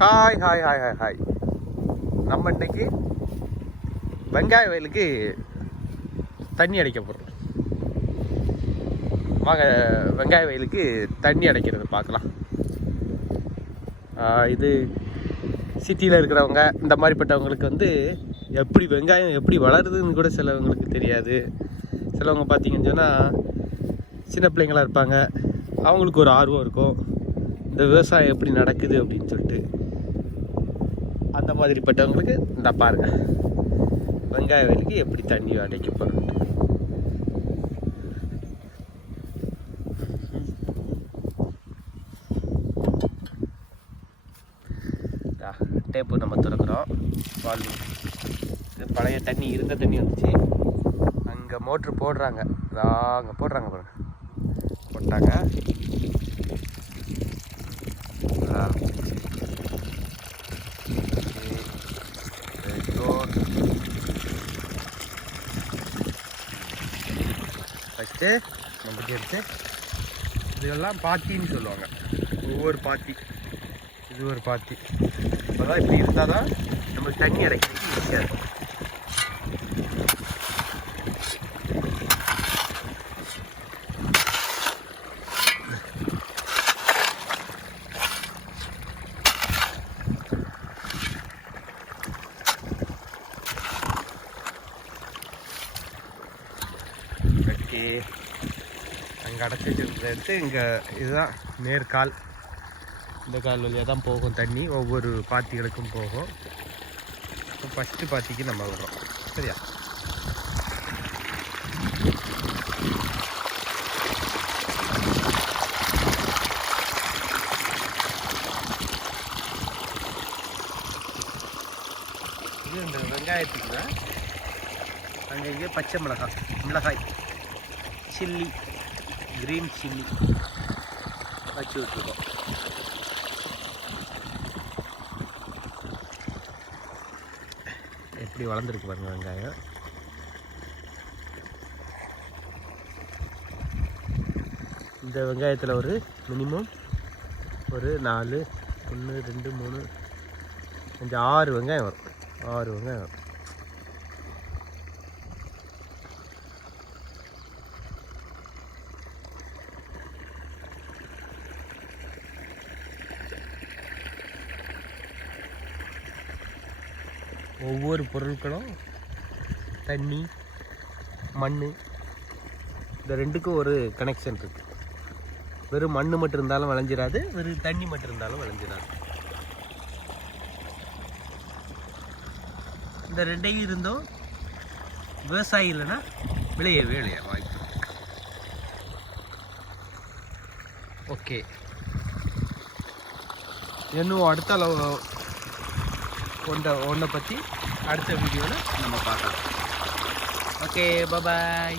Hi hi hi hi hi. நம்ம இன்னைக்கு வெங்காய வயலுக்கு தண்ணி அடைக்க போகிறோம். வாங்க வெங்காய வயலுக்கு தண்ணி அடைக்கிறது பார்க்கலாம். இது சிட்டியில் இருக்கிறவங்க இந்த மாதிரிப்பட்டவங்களுக்கு வந்து எப்படி வெங்காயம் எப்படி வளருதுன்னு கூட சிலவங்களுக்கு தெரியாது. சிலவங்க பார்த்தீங்கன்னு சொன்னால் சின்ன பிள்ளைங்களாக இருப்பாங்க, அவங்களுக்கு ஒரு ஆர்வம் இருக்கும் இந்த விவசாயம் எப்படி நடக்குது அப்படின்னு சொல்லிட்டு. அந்த மாதிரிப்பட்டவங்களுக்கு இந்த பாருங்க வெங்காய வயலுக்கு எப்படி தண்ணி அடைக்க போகிறோம். டேப்பு நம்ம திறக்கிறோம். வால்வு பழைய தண்ணி இருந்த தண்ணி வந்துச்சு. அங்கே மோட்ரு போடுறாங்க, அங்கே போடுறாங்க பாருங்க, போட்டாங்க. ஃபஸ்ட்டு நம்ம எடுத்து இதெல்லாம் பாத்தின்னு சொல்லுவாங்க. ஒவ்வொரு பாத்தி, இது ஒரு பாத்தி. அப்போதான் இப்படி இருந்தால் தான் நம்மளுக்கு தண்ணி அடைக்கிறதுக்கு ஈஸியாக இருக்கும். ஓகே, அங்கே அடைச்சி வச்சுருக்கிறத எடுத்து இங்கே இதுதான் நேர்கால். இந்த கால் வழியாக தான் போகும் தண்ணி, ஒவ்வொரு பாத்திகளுக்கும் போகும். ஃபஸ்ட்டு பாத்திக்கு நம்ம விடுறோம், சரியா? இது இந்த வெங்காயத்துக்கு தான். அங்கே இங்கே பச்சை மிளகாய் சில்லி, க்ரீன் சில்லி வச்சு விட்டுருக்கோம். எப்படி வளர்ந்துருக்கு பாருங்க வெங்காயம். இந்த வெங்காயத்தில் ஒரு மினிமம் ஒரு 4, 1, 2, 3, 5, 6 வெங்காயம் வரும். 6 வெங்காயம் வரும். ஒவ்வொரு பொருட்களும் தண்ணி, மண், இந்த ரெண்டுக்கும் ஒரு கனெக்ஷன் இருக்குது. வெறும் மண் மட்டும் இருந்தாலும் விளைஞ்சிடாது, வெறும் தண்ணி மட்டும் இருந்தாலும் விளைஞ்சிடாது. இந்த ரெண்டையும் இருந்தும் விவசாயி இல்லைன்னா விளையவே வாய்ப்பு. ஓகே, இன்னும் அடுத்த ஒன்றை பற்றி அடுத்த வீடியோவில் நம்ம பார்க்கலாம். ஓகே, பாய்.